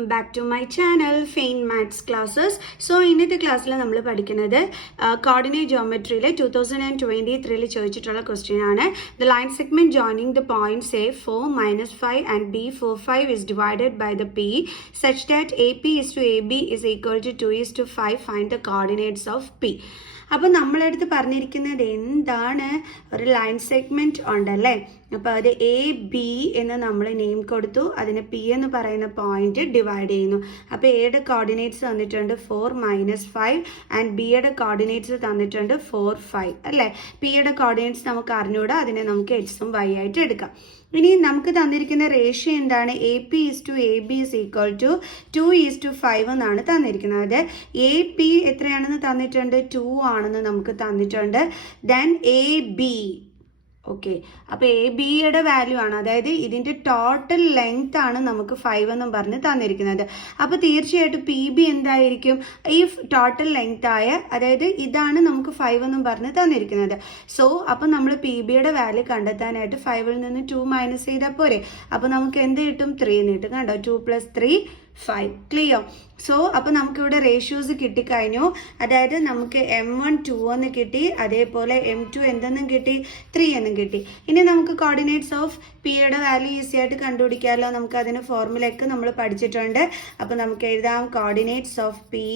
welcome back to my channel Fain Maths Classes. So ഇന്നത്തെ ക്ലാസ്സിൽ നമ്മൾ പഠിക്കുന്നത് കോർഡിനേറ്റ് ജോമെട്രിയിലെ 2023 ചോദിച്ചിട്ടുള്ള ക്വസ്റ്റ്യൻ ആണ്. The line segment joining the points A4 -5 and B45 is divided by the P such that AP is to AB is equal to 2:5. Find the coordinates of P. അപ്പോൾ നമ്മളടുത്ത് പറഞ്ഞിരിക്കുന്നത് എന്താണ്, ഒരു ലൈൻ സെഗ്മെൻറ്റ് ഉണ്ടല്ലേ. അപ്പോൾ അത് A B എന്ന് നമ്മൾ നെയിം കൊടുത്തു, അതിന് പി എന്ന് പറയുന്ന പോയിന്റ് ഡിവൈഡ് ചെയ്യുന്നു. അപ്പോൾ എയുടെ കോർഡിനേറ്റ്സ് തന്നിട്ടുണ്ട് 4 -5 ആൻഡ് ബിയുടെ കോർഡിനേറ്റ്സ് തന്നിട്ടുണ്ട് 4 5 അല്ലേ. പിയുടെ കോർഡിനേറ്റ്സ് നമുക്ക് അറിഞ്ഞൂടാ, അതിനെ നമുക്ക് എക്സും വൈ ആയിട്ട് എടുക്കാം. ഇനി നമുക്ക് തന്നിരിക്കുന്ന റേഷ്യോ എന്താണ്, A P is to A B is equal to 2:5 എന്നാണ് തന്നിരിക്കുന്നത്. എ പി എത്രയാണെന്ന് തന്നിട്ടുണ്ട്, 2 ആണെന്ന് നമുക്ക് തന്നിട്ടുണ്ട്. ദെൻ എ ബി, ഓക്കെ, അപ്പോൾ എ ബിയുടെ വാല്യൂ ആണ്, അതായത് ഇതിൻ്റെ ടോട്ടൽ ലെങ്ത് ആണ് നമുക്ക് 5 എന്നും പറഞ്ഞ് തന്നിരിക്കുന്നത്. അപ്പോൾ തീർച്ചയായിട്ടും പി ബി എന്തായിരിക്കും, ഈ ടോട്ടൽ ലെങ്ത് ആയ, അതായത് ഇതാണ് നമുക്ക് 5 എന്നും പറഞ്ഞ് തന്നിരിക്കുന്നത്. സോ അപ്പോൾ നമ്മൾ പി ബിയുടെ വാല്യൂ കണ്ടെത്താനായിട്ട് 5ൽ നിന്ന് 2 മൈനസ് ചെയ്താൽ പോരെ. അപ്പോൾ നമുക്ക് എന്ത് കിട്ടും, 3 എന്ന് കിട്ടും. കണ്ടോ, 2 + 3 5. ക്ലിയർ. സോ അപ്പോൾ നമുക്കിവിടെ റേഷ്യോസ് കിട്ടിക്കഴിഞ്ഞു. അതായത് നമുക്ക് M1 2 എന്ന് കിട്ടി, അതേപോലെ M2 എന്തെന്നും കിട്ടി, 3 എന്നും കിട്ടി. ഇനി നമുക്ക് കോർഡിനേറ്റ്സ് ഓഫ് പിയുടെ വാല്യൂ ഈസി ആയിട്ട് കണ്ടുപിടിക്കാമല്ലോ. നമുക്ക് അതിന് ഫോർമുലയൊക്കെ നമ്മൾ പഠിച്ചിട്ടുണ്ട്. അപ്പോൾ നമുക്ക് എഴുതാം, coordinates of P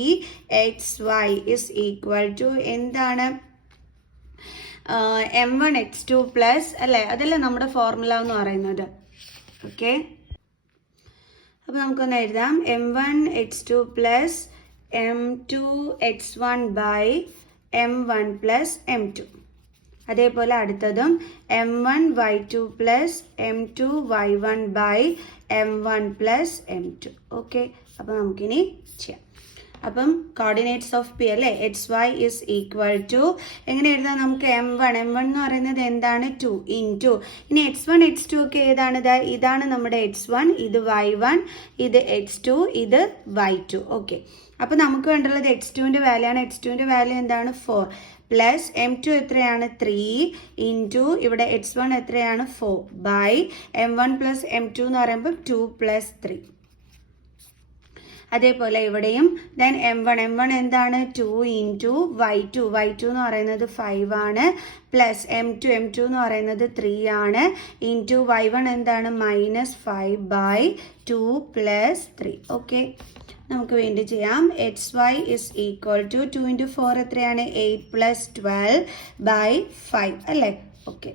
XY is equal to എന്താണ്, M1 X2 പ്ലസ് അല്ലേ, അതല്ലേ നമ്മുടെ ഫോർമുല എന്ന് പറയുന്നത്. ഓക്കെ, അപ്പോൾ നമുക്കൊന്ന് എഴുതാം, M1 X2 plus M2 X1 by M1 plus M2. അതേപോലെ അടുത്തതും M1 Y2 plus M2 Y1 by M1 plus M2. Okay, അപ്പോൾ നമുക്കിനി ചെയ്യാം. അപ്പം കോർഡിനേറ്റ്സ് ഓഫ് പി അല്ലേ, XY ഇസ് ഈക്വൽ ടു എങ്ങനെ എഴുതാം, നമുക്ക് M1 എന്ന് പറയുന്നത് എന്താണ്, 2 ഇൻറ്റു, ഇനി X1 X2 ഒക്കെ ഏതാണ്, ഇതാണ് നമ്മുടെ X1, ഇത് Y1, ഇത് X2, ഇത് Y2. ഓക്കെ, അപ്പോൾ നമുക്ക് വേണ്ടുള്ളത് X2ൻ്റെ വാല്യൂ ആണ്. X2ൻ്റെ വാല്യൂ എന്താണ്, 4 പ്ലസ് M2 എത്രയാണ്, 3 ഇൻറ്റു ഇവിടെ X1 എത്രയാണ്, 4 ബൈ M1 പ്ലസ് M2 എന്ന് പറയുമ്പോൾ 2 + 3. അതേപോലെ ഇവിടെയും ദെൻ M1 എന്താണ്, 2 ഇൻറ്റു Y2 എന്ന് പറയുന്നത് 5 ആണ്, പ്ലസ് M2 എന്ന് പറയുന്നത് 3 ആണ്, ഇൻറ്റു Y1 എന്താണ്, -5 ബൈ 2 + 3. ഓക്കെ, നമുക്ക് വേണ്ടി ചെയ്യാം. XY is equal to 2 into 4 എത്രയാണ്, 8 + 12 ബൈ 5 അല്ലേ. Okay,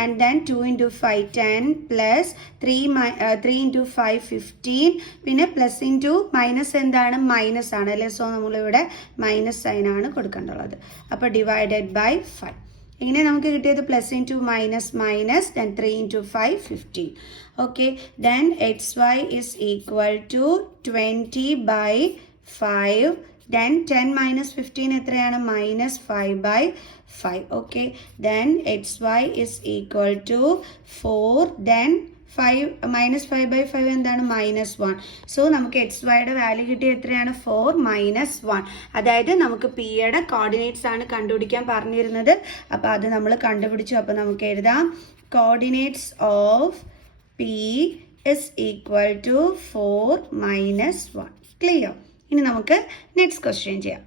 and then 2 into 5 10 plus 3 into 5 15, പിന്നെ പ്ലസ് ഇൻറ്റു മൈനസ് എന്താണ്, മൈനസ് ആണ് അല്ലേ. സോ നമ്മളിവിടെ മൈനസ് സൈൻ ആണ് കൊടുക്കേണ്ടുള്ളത്. അപ്പോൾ ഡിവൈഡഡ് ബൈ 5. ഇങ്ങനെ നമുക്ക് കിട്ടിയത് plus into minus minus, then 3 into 5 15. Okay, then XY is equal to 20 by 5. Then 10 minus 15 എത്രയാണ്, -5 by 5. Okay, then XY is equal to 4, then 5 -5 by 5 എന്താണ്, -1. സോ നമുക്ക് XYയുടെ വാല്യൂ കിട്ടിയ എത്രയാണ്, 4 - 1. അതായത് നമുക്ക് പിയുടെ കോർഡിനേറ്റ്സ് ആണ് കണ്ടുപിടിക്കാൻ പറഞ്ഞിരുന്നത്. അപ്പോൾ അത് നമ്മൾ കണ്ടുപിടിച്ചു. അപ്പോൾ നമുക്ക് എഴുതാം, coordinates of P is equal to 4 - 1. Clear. ഇനി നമുക്ക് നെക്സ്റ്റ് ക്വസ്റ്റ്യൻ ചെയ്യാം.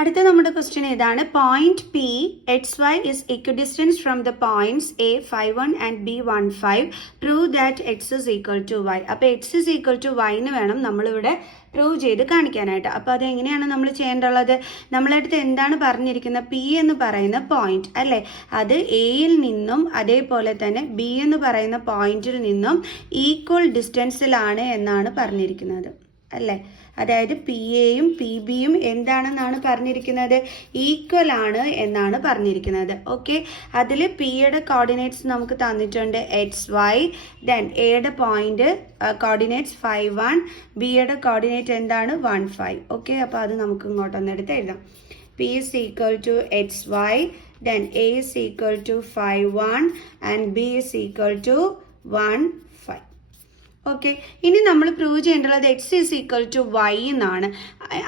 അടുത്ത നമ്മുടെ ക്വസ്റ്റ്യൻ ഏതാണ്, point P XY is equidistance from the points A51 and B15. Prove that X is equal to Y. അപ്പോൾ X is equal to Y എന്ന് വേണം നമ്മളിവിടെ പ്രൂവ് ചെയ്ത് കാണിക്കാനായിട്ട്. അപ്പോൾ അതെങ്ങനെയാണ് നമ്മൾ ചെയ്യേണ്ടുള്ളത്, നമ്മളടുത്ത് എന്താണ് പറഞ്ഞിരിക്കുന്നത്, പി എന്ന് പറയുന്ന പോയിന്റ് അല്ലേ, അത് എയിൽ നിന്നും അതേപോലെ തന്നെ ബി എന്ന് പറയുന്ന പോയിന്റിൽ നിന്നും ഈക്വൽ ഡിസ്റ്റൻസിലാണ് എന്നാണ് പറഞ്ഞിരിക്കുന്നത് അല്ലേ. അതായത് പി എയും പി ബിയും എന്താണെന്നാണ് പറഞ്ഞിരിക്കുന്നത്, ഈക്വൽ ആണ് എന്നാണ് പറഞ്ഞിരിക്കുന്നത്. ഓക്കെ, അതിൽ പിയുടെ കോർഡിനേറ്റ്സ് നമുക്ക് തന്നിട്ടുണ്ട് XY, ദെൻ എയുടെ പോയിന്റ് കോർഡിനേറ്റ്സ് 5 1, ബിയുടെ കോർഡിനേറ്റ് എന്താണ് 1 5. ഓക്കെ, അപ്പോൾ അത് നമുക്ക് ഇങ്ങോട്ടൊന്ന് എടുത്ത് എഴുതാം. P is equal to XY, then A is equal to 5 1 and B is equal to 1 5. Okay, ഇനി നമ്മൾ പ്രൂവ് ചെയ്യേണ്ടത് X is equal to Y എന്നാണ്.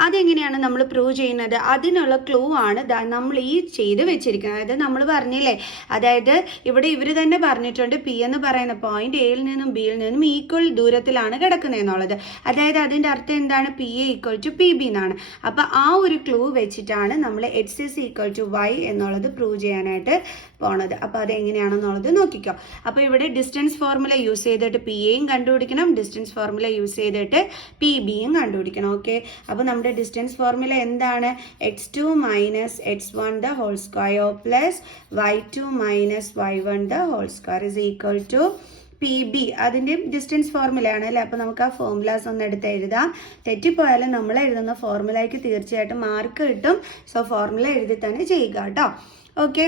അതെങ്ങനെയാണ് നമ്മൾ പ്രൂവ് ചെയ്യുന്നത്? അതിനുള്ള ക്ലൂ ആണ് നമ്മൾ ഈ ചെയ്ത് വെച്ചിരിക്കുന്നത്. അതായത് നമ്മൾ പറഞ്ഞില്ലേ, അതായത് ഇവിടെ ഇവർ തന്നെ പറഞ്ഞിട്ടുണ്ട് പി എന്ന് പറയുന്ന പോയിന്റ് എയിൽ നിന്നും ബിയിൽ നിന്നും ഈക്വൽ ദൂരത്തിലാണ് കിടക്കുന്നത് എന്നുള്ളത്. അതായത് അതിൻ്റെ അർത്ഥം എന്താണ്? P A equal to P B എന്നാണ്. അപ്പം ആ ഒരു ക്ലൂ വെച്ചിട്ടാണ് നമ്മൾ X is equal to Y എന്നുള്ളത് പ്രൂവ് ചെയ്യാനായിട്ട് പോണത്. അപ്പോൾ അതെങ്ങനെയാണെന്നുള്ളത് നോക്കിക്കോ. അപ്പോൾ ഇവിടെ ഡിസ്റ്റൻസ് ഫോർമുല യൂസ് ചെയ്തിട്ട് പി എയും കണ്ടുപിടിക്കണം, ഡിസ്റ്റൻസ് ഫോർമുല യൂസ് ചെയ്തിട്ട് പി ബിയും കണ്ടുപിടിക്കണം. ഓക്കെ, അപ്പോൾ നമ്മുടെ ഡിസ്റ്റൻസ് ഫോർമുല എന്താണ്? x2 minus x1 the whole square plus y2 minus y1 the whole square is equal to P B. അതിൻ്റെ ഡിസ്റ്റൻസ് ഫോർമുലയാണ് അല്ലേ. അപ്പോൾ നമുക്ക് ആ ഫോർമുലാസ് ഒന്ന് എടുത്ത് എഴുതാം. തെറ്റിപ്പോയാലും നമ്മൾ എഴുതുന്ന ഫോർമുലയ്ക്ക് തീർച്ചയായിട്ടും മാർക്ക് കിട്ടും. സോ ഫോർമുല എഴുതി തന്നെ ചെയ്യുക കേട്ടോ. ഓക്കെ,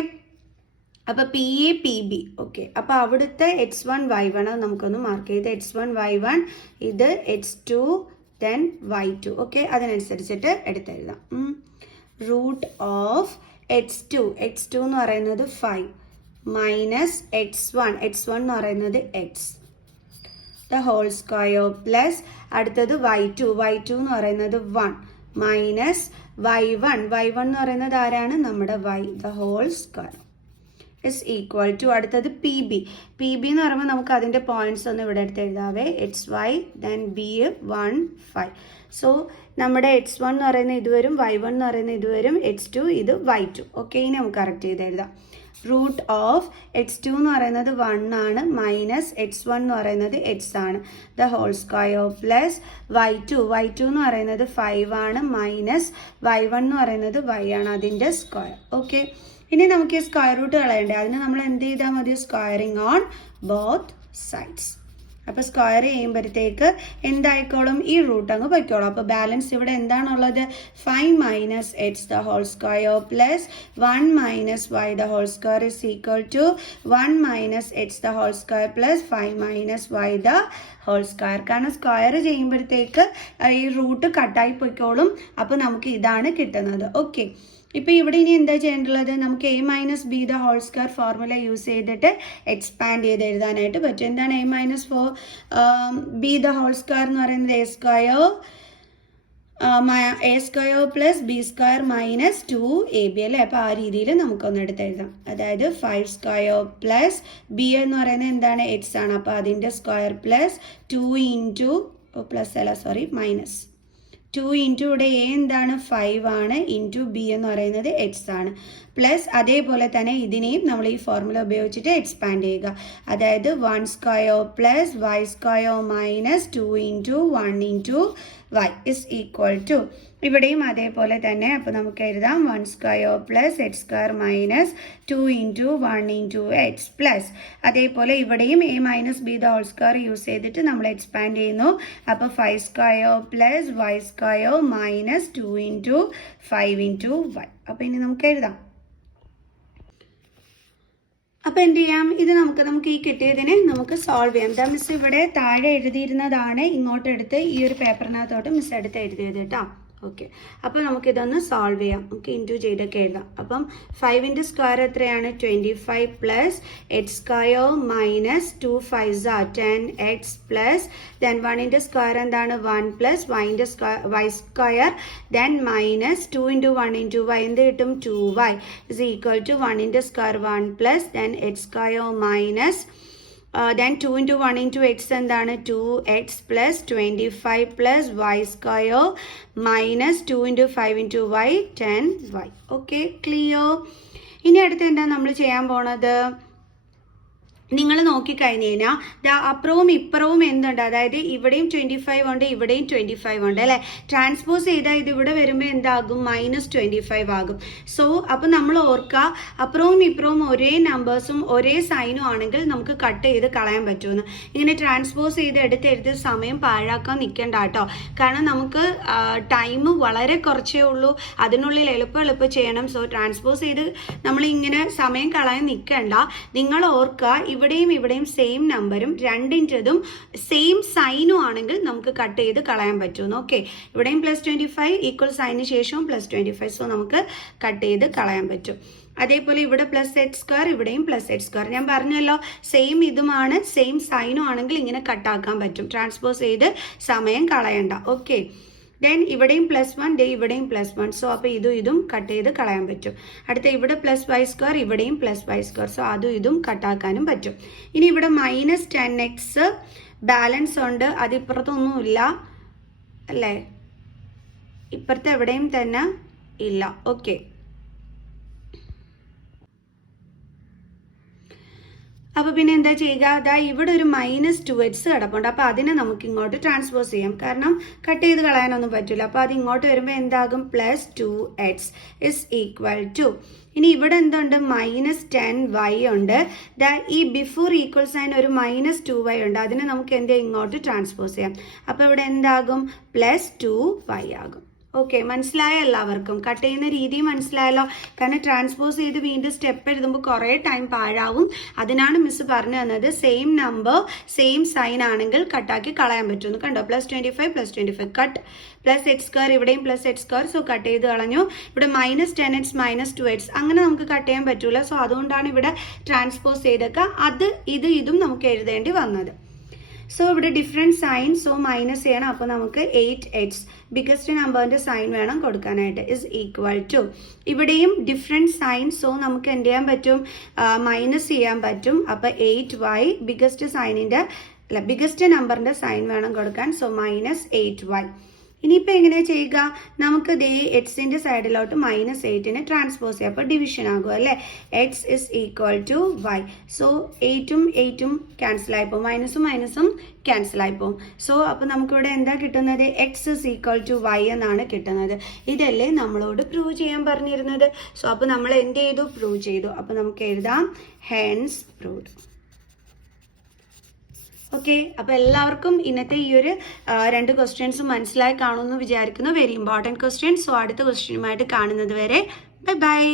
അപ്പോൾ P A P B. Okay, അപ്പോൾ അവിടുത്തെ x1 y1 നമുക്കൊന്ന് മാർക്ക് ചെയ്ത് x1 y1 ഇത് x2 ദെൻ y2. ഓക്കെ, അതിനനുസരിച്ചിട്ട് എടുത്തെഴുതാം. റൂട്ട് ഓഫ് x2 എന്ന് പറയുന്നത് 5 മൈനസ് x1 എന്ന് പറയുന്നത് x the whole square plus അടുത്തത് y2 എന്ന് പറയുന്നത് 1 മൈനസ് y1 എന്ന് പറയുന്നത് ആരാണ്? നമ്മുടെ y the whole square is equal to അടുത്തത് പി ബി എന്ന് പറയുമ്പോൾ നമുക്ക് അതിൻ്റെ പോയിന്റ്സ് ഒന്ന് ഇവിടെ എടുത്ത് എഴുതാവേ. xy then B 1 5. സോ നമ്മുടെ x1 എന്ന് പറയുന്നത് ഇത് വരും, y1 എന്ന് പറയുന്നത് ഇത് വരും, x2 ഇത് y2. ഓക്കെ, ഇനി നമുക്ക് കറക്റ്റ് ചെയ്ത് എഴുതാം. റൂട്ട് ഓഫ് x2 എന്ന് പറയുന്നത് 1 ആണ് മൈനസ് x1 എന്ന് പറയുന്നത് x ആണ് the whole square plus y2 എന്ന് പറയുന്നത് 5 ആണ് മൈനസ് y1 എന്ന് പറയുന്നത് y ആണ് അതിൻ്റെ സ്ക്വയർ. ഓക്കെ, ഇനി നമുക്ക് ഈ സ്ക്വയർ റൂട്ട് കളയണ്ടേ. അതിന് നമ്മൾ എന്ത് ചെയ്താൽ മതി? Squaring on both sides. അപ്പോൾ സ്ക്വയർ ചെയ്യുമ്പോഴത്തേക്ക് എന്തായിക്കോളും? ഈ റൂട്ട് അങ്ങ് പൊയ്ക്കോളും. അപ്പോൾ ബാലൻസ് ഇവിടെ എന്താണുള്ളത്? 5 minus X the whole square plus 1 minus Y the whole square is equal to 1 minus X the whole square plus 5 minus Y the whole square. കാരണം square ചെയ്യുമ്പോഴത്തേക്ക് ഈ റൂട്ട് കട്ടായി പൊയ്ക്കോളും. അപ്പോൾ നമുക്ക് ഇതാണ് കിട്ടുന്നത്. ഓക്കെ, ഇപ്പോൾ ഇവിടെ ഇനി എന്താ ചെയ്യേണ്ടത്? നമുക്ക് A minus B the whole square formula use ചെയ്തിട്ട് എക്സ്പാൻഡ് ചെയ്ത് എഴുതാനായിട്ട് പറ്റും. എന്താണ് A minus B the whole square എന്ന് പറയുന്നത്? A square plus B square minus 2ab അല്ലേ. അപ്പോൾ ആ രീതിയിൽ നമുക്കൊന്ന് എടുത്ത് എഴുതാം. അതായത് 5 സ്ക്വയർ പ്ലസ് ബി എന്ന് പറയുന്നത് എന്താണ്? എക്സ് ആണ്. അപ്പോൾ അതിൻ്റെ square plus 2 into minus 2 into ഇവിടെ എ എന്താണ്? 5 ആണ് ഇൻറ്റു ബി എന്ന് പറയുന്നത് എക്സ് ആണ്. പ്ലസ് അതേപോലെ തന്നെ ഇതിനെയും നമ്മൾ ഈ ഫോർമുല ഉപയോഗിച്ചിട്ട് എക്സ്പാൻഡ് ചെയ്യുക. അതായത് 1 square plus Y square minus 2 into 1 into Y is equal to ഇവിടെയും അതേപോലെ തന്നെ. അപ്പോൾ നമുക്ക് എഴുതാം 1 square plus X square minus 2 into 1 into X plus അതേപോലെ ഇവിടെയും A minus B the whole square use ചെയ്തിട്ട് നമ്മൾ എക്സ്പാൻഡ് ചെയ്യുന്നു. അപ്പോൾ 5 square plus Y square minus 2 into 5 into Y. അപ്പോൾ ഇനി നമുക്ക് എഴുതാം. അപ്പോൾ എന്ത് ചെയ്യാം? ഇത് നമുക്ക് ഈ കിട്ടിയതിനെ നമുക്ക് സോൾവ് ചെയ്യാം. എന്താ മിസ് ഇവിടെ താഴെ എഴുതിയിരുന്നതാണ് ഇങ്ങോട്ട് എടുത്ത് ഈ ഒരു പേപ്പറിനകത്തോട്ട് മിസ് എടുത്ത് എഴുതിയത് കേട്ടോ. ഓക്കെ, അപ്പോൾ നമുക്കിതൊന്ന് സോൾവ് ചെയ്യാം. നമുക്ക് ഇൻറ്റു ചെയ്തൊക്കെ എഴുതാം. അപ്പം 5ൻ്റെ സ്ക്വയർ എത്രയാണ്? 25 plus X square minus 2 5 10x plus then 1ൻ്റെ സ്ക്വയർ എന്താണ്? 1 plus Y square then minus 2 into 1 into y എന്ത് കിട്ടും? 2y ഇസ് ഈക്വൽ ടു 1ൻ്റെ square 1 plus then x square minus then 2 into 1 into x എന്താണ്? 2x plus 25 plus y square minus 2 into 5 into y 10y. Okay, clear? ഇനി അടുത്ത് എന്താ നമ്മൾ ചെയ്യാൻ പോണത്? നിങ്ങൾ നോക്കിക്കഴിഞ്ഞ് കഴിഞ്ഞാൽ അപ്പുറവും ഇപ്പുറവും എന്തുണ്ട്? അതായത് ഇവിടെയും 25 ഉണ്ട്, ഇവിടെയും 25 ഉണ്ട് അല്ലേ. ട്രാൻസ്പോസ് ചെയ്താൽ ഇത് ഇവിടെ വരുമ്പോൾ എന്താകും? -25 ആകും. സോ അപ്പോൾ നമ്മൾ ഓർക്കുക, അപ്പുറവും ഇപ്പുറവും ഒരേ നമ്പേഴ്സും ഒരേ സൈനും ആണെങ്കിൽ നമുക്ക് കട്ട് ചെയ്ത് കളയാൻ പറ്റുമെന്ന്. ഇങ്ങനെ ട്രാൻസ്പോസ് ചെയ്ത് എടുത്ത് സമയം പാഴാക്കാൻ നിൽക്കേണ്ട കേട്ടോ. കാരണം നമുക്ക് ടൈം വളരെ കുറച്ചേ ഉള്ളൂ, അതിനുള്ളിൽ എളുപ്പം ചെയ്യണം. സോ ട്രാൻസ്പോസ് ചെയ്ത് നമ്മളിങ്ങനെ സമയം കളയാൻ നിൽക്കേണ്ട. നിങ്ങൾ ഓർക്കുക, ഇവിടെയും സെയിം നമ്പറും രണ്ടിൻ്റെതും സെയിം സൈനും ആണെങ്കിൽ നമുക്ക് കട്ട് ചെയ്ത് കളയാൻ പറ്റുമെന്ന്. ഓക്കെ, ഇവിടെയും +25 ഈക്വൽ സൈനിന് ശേഷവും +25. സോ നമുക്ക് കട്ട് ചെയ്ത് കളയാൻ പറ്റും. അതേപോലെ ഇവിടെ +x², ഇവിടെയും +x². ഞാൻ പറഞ്ഞല്ലോ സെയിം ഇതുമാണ്, സെയിം സൈനും ആണെങ്കിൽ ഇങ്ങനെ കട്ടാക്കാൻ പറ്റും. ട്രാൻസ്പോസ് ചെയ്ത് സമയം കളയണ്ട. ഓക്കെ, ദെൻ ഇവിടെയും +1, ഇവിടെയും +1. സോ അപ്പോൾ ഇതും കട്ട് ചെയ്ത് കളയാൻ പറ്റും. അടുത്ത ഇവിടെ +y², ഇവിടെയും +y². സോ അതും ഇതും കട്ടാക്കാനും പറ്റും. ഇനി ഇവിടെ -10x ബാലൻസ് ഉണ്ട്, അതിപ്പുറത്തൊന്നുമില്ല അല്ലേ, ഇപ്പുറത്തെ എവിടെയും തന്നെ ഇല്ല. ഓക്കെ, അപ്പോൾ പിന്നെ എന്താ ചെയ്യുക, അതാ ഇവിടെ ഒരു -2x കിടപ്പുണ്ട്. അപ്പോൾ അതിനെ നമുക്ക് ഇങ്ങോട്ട് ട്രാൻസ്പോസ് ചെയ്യാം, കാരണം കട്ട് ചെയ്ത് കളയാനൊന്നും പറ്റില്ല. അപ്പോൾ അത് ഇങ്ങോട്ട് വരുമ്പോൾ എന്താകും, +2x ഇസ് ഈക്വൽ ടു, ഇനി ഇവിടെ എന്തുണ്ട്, -10y ഉണ്ട്. ഈ ബിഫോർ ഈക്വൽ സൈൻ ഒരു -2y ഉണ്ട്, അതിനെ നമുക്ക് എന്താ ഇങ്ങോട്ട് ട്രാൻസ്പോസ് ചെയ്യാം. അപ്പോൾ ഇവിടെ എന്താകും, +2y ആകും. ഓക്കെ, മനസ്സിലായ എല്ലാവർക്കും? കട്ട് ചെയ്യുന്ന രീതി മനസ്സിലായല്ലോ. കാരണം ട്രാൻസ്പോസ് ചെയ്ത് വീണ്ടും സ്റ്റെപ്പ് എഴുതുമ്പോൾ കുറേ ടൈം പാഴാവും. അതിനാണ് മിസ് പറഞ്ഞു തന്നത് സെയിം നമ്പർ സെയിം സൈൻ ആണെങ്കിൽ കട്ടാക്കി കളയാൻ പറ്റുമെന്ന്. കണ്ടോ, +25 കട്ട്, +x², ഇവിടെയും +x². സോ കട്ട് ചെയ്ത് കളഞ്ഞു. ഇവിടെ -10x -2x അങ്ങനെ നമുക്ക് കട്ട് ചെയ്യാൻ പറ്റൂല. സോ അതുകൊണ്ടാണ് ഇവിടെ ട്രാൻസ്പോസ് ചെയ്തൊക്കെ ഇതും നമുക്ക് എഴുതേണ്ടി വന്നത്. സോ ഇവിടെ ഡിഫറെൻറ്റ് സൈൻ, സോ മൈനസ് ചെയ്യണം. അപ്പോൾ നമുക്ക് 8x ബിഗസ്റ്റ് നമ്പറിൻ്റെ സൈൻ വേണം കൊടുക്കാനായിട്ട്, ഇസ് ഈക്വൽ ടു, ഇവിടെയും ഡിഫറെൻറ്റ് സൈൻ, സോ നമുക്ക് എന്ത് ചെയ്യാൻ പറ്റും, മൈനസ് ചെയ്യാൻ പറ്റും. അപ്പോൾ 8y ബിഗസ്റ്റ് സൈനിൻ്റെ ബിഗസ്റ്റ് നമ്പറിൻ്റെ സൈൻ വേണം കൊടുക്കാൻ. So -8y. ഇനിയിപ്പോൾ എങ്ങനെ ചെയ്യുക, നമുക്ക് ദേ എക്സിൻ്റെ സൈഡിലോട്ട് -8നെ ട്രാൻസ്പോസ് ചെയ്യാം. അപ്പോൾ ഡിവിഷൻ ആകും അല്ലേ, x is equal to y. So 8ഉം ക്യാൻസൽ ആയിപ്പോവും, മൈനസും ക്യാൻസൽ ആയിപ്പോവും. സോ അപ്പോൾ നമുക്കിവിടെ എന്താ കിട്ടുന്നത്, x is equal to y എന്നാണ് കിട്ടുന്നത്. ഇതല്ലേ നമ്മളോട് പ്രൂവ് ചെയ്യാൻ പറഞ്ഞിരുന്നത്. സോ അപ്പോൾ നമ്മൾ എന്ത് ചെയ്തു, പ്രൂവ് ചെയ്തു. അപ്പോൾ നമുക്ക് എഴുതാം ഹെൻസ് പ്രൂവ്ഡ്. ഓക്കെ, അപ്പോൾ എല്ലാവർക്കും ഇന്നത്തെ ഈ ഒരു 2 ക്വസ്റ്റ്യൻസും മനസ്സിലായി കാണുമെന്ന് വിചാരിക്കുന്നു. Very important question. സോ അടുത്ത ക്വസ്റ്റ്യനുമായിട്ട് കാണുന്നത് വരെ ബൈ ബൈ.